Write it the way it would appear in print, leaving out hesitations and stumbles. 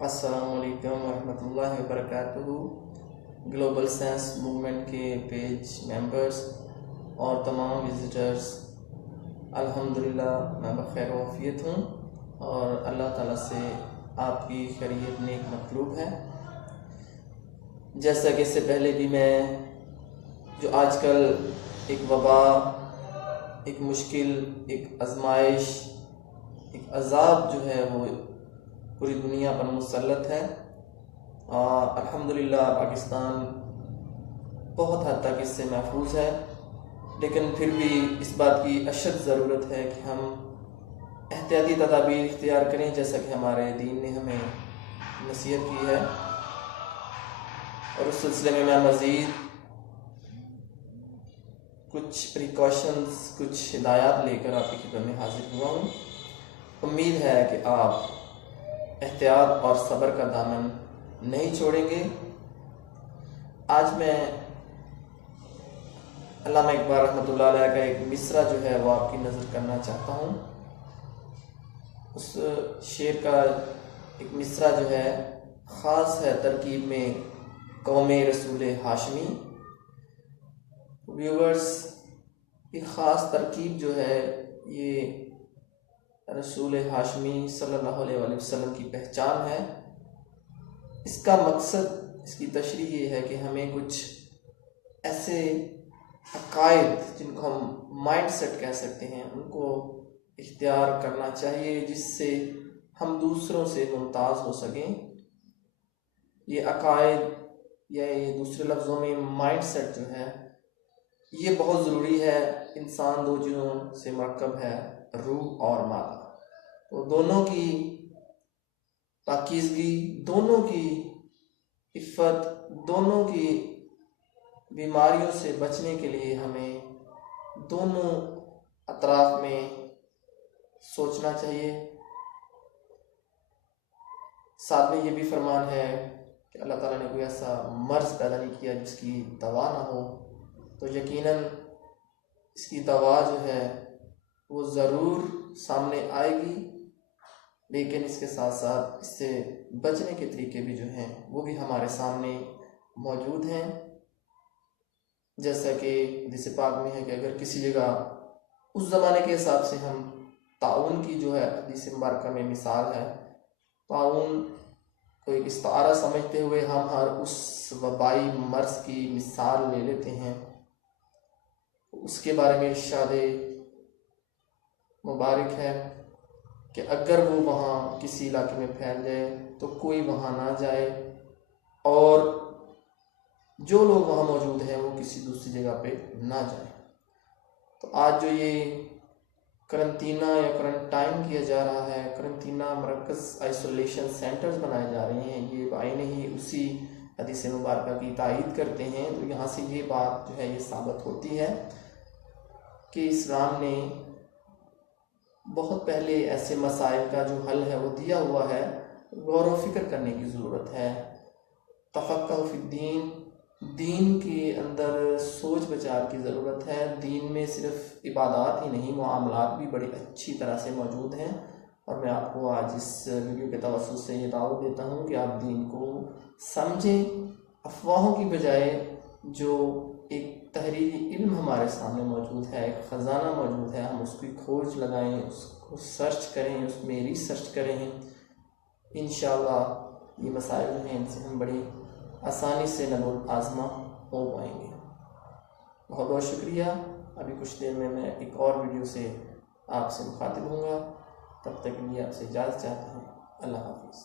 السلام علیکم ورحمۃ اللہ وبرکاتہ۔ گلوبل سائنس موومنٹ کے پیج ممبرز اور تمام وزٹرز، الحمدللہ میں بخیر و عافیت ہوں اور اللہ تعالیٰ سے آپ کی خیریت نیک مطلوب ہے۔ جیسا کہ اس سے پہلے بھی میں جو آج کل ایک وبا، ایک مشکل، ایک آزمائش، ایک عذاب جو ہے وہ پوری دنیا پر مسلط ہے، الحمدللہ پاکستان بہت حد تک اس سے محفوظ ہے، لیکن پھر بھی اس بات کی اشد ضرورت ہے کہ ہم احتیاطی تدابیر اختیار کریں، جیسا کہ ہمارے دین نے ہمیں نصیحت کی ہے۔ اور اس سلسلے میں مزید کچھ پریکاشنز، کچھ ہدایات لے کر آپ کی خدمت میں حاضر ہوا ہوں۔ امید ہے کہ آپ احتیاط اور صبر کا دامن نہیں چھوڑیں گے۔ آج میں علامہ اقبال رحمۃ اللہ علیہ کا ایک مصرع جو ہے وہ آپ کی نظر کرنا چاہتا ہوں۔ اس شعر کا ایک مصرع جو ہے، خاص ہے ترکیب میں قوم رسول ہاشمی۔ ویورز، ایک خاص ترکیب جو ہے یہ رسول ہاشمی صلی اللہ علیہ وآلہ وسلم کی پہچان ہے۔ اس کا مقصد، اس کی تشریح یہ ہے کہ ہمیں کچھ ایسے عقائد جن کو ہم مائنڈ سیٹ کہہ سکتے ہیں، ان کو اختیار کرنا چاہیے جس سے ہم دوسروں سے ممتاز ہو سکیں۔ یہ عقائد یا یہ دوسرے لفظوں میں مائنڈ سیٹ جو ہے یہ بہت ضروری ہے۔ انسان دو چیزوں سے مرکب ہے، روح اور مادہ۔ تو دونوں کی پاکیزگی، دونوں کی عفت، دونوں کی بیماریوں سے بچنے کے لیے ہمیں دونوں اطراف میں سوچنا چاہیے۔ ساتھ میں یہ بھی فرمان ہے کہ اللہ تعالیٰ نے کوئی ایسا مرض پیدا نہیں کیا جس کی دوا نہ ہو، تو یقیناً اس کی دوا جو ہے وہ ضرور سامنے آئے گی، لیکن اس کے ساتھ ساتھ اس سے بچنے کے طریقے بھی جو ہیں وہ بھی ہمارے سامنے موجود ہیں۔ جیسا کہ حدیث پاک میں ہے کہ اگر کسی جگہ اس زمانے کے حساب سے ہم طاعون کی جو ہے حدیث مبارکہ میں مثال ہے، طاعون کو ایک استعارہ سمجھتے ہوئے ہم ہر اس وبائی مرض کی مثال لے لیتے ہیں۔ اس کے بارے میں ارشاد مبارک ہے کہ اگر وہ وہاں کسی علاقے میں پھیل جائے تو کوئی وہاں نہ جائے، اور جو لوگ وہاں موجود ہیں وہ کسی دوسری جگہ پہ نہ جائیں۔ تو آج جو یہ کرنٹینہ یا کرنٹائن کیا جا رہا ہے، کرنٹینہ مرکز آئسولیشن سینٹرز بنائے جا رہے ہیں، یہ بعین ہی اسی حدیث مبارکہ کی تائید کرتے ہیں۔ تو یہاں سے یہ بات جو ہے یہ ثابت ہوتی ہے کہ اسلام نے بہت پہلے ایسے مسائل کا جو حل ہے وہ دیا ہوا ہے۔ غور و فکر کرنے کی ضرورت ہے، تفقہ فی الدین، دین کے اندر سوچ بچار کی ضرورت ہے۔ دین میں صرف عبادات ہی نہیں، معاملات بھی بڑی اچھی طرح سے موجود ہیں، اور میں آپ کو آج اس ویڈیو کے توسط سے یہ دعوت دیتا ہوں کہ آپ دین کو سمجھیں، افواہوں کی بجائے جو ایک تحریری علم ہمارے سامنے موجود ہے، ایک خزانہ موجود ہے، ہم اس کی کھوج لگائیں، اس کو سرچ کریں، اس میں ریسرچ کریں۔ انشاءاللہ یہ مسائل جو ہیں ان سے ہم بڑی آسانی سے نبول آزما ہو پائیں گے۔ بہت بہت شکریہ۔ ابھی کچھ دیر میں ایک اور ویڈیو سے آپ سے مخاطب ہوں گا، تب تک کے لیے آپ سے اجازت چاہتا ہوں۔ اللہ حافظ۔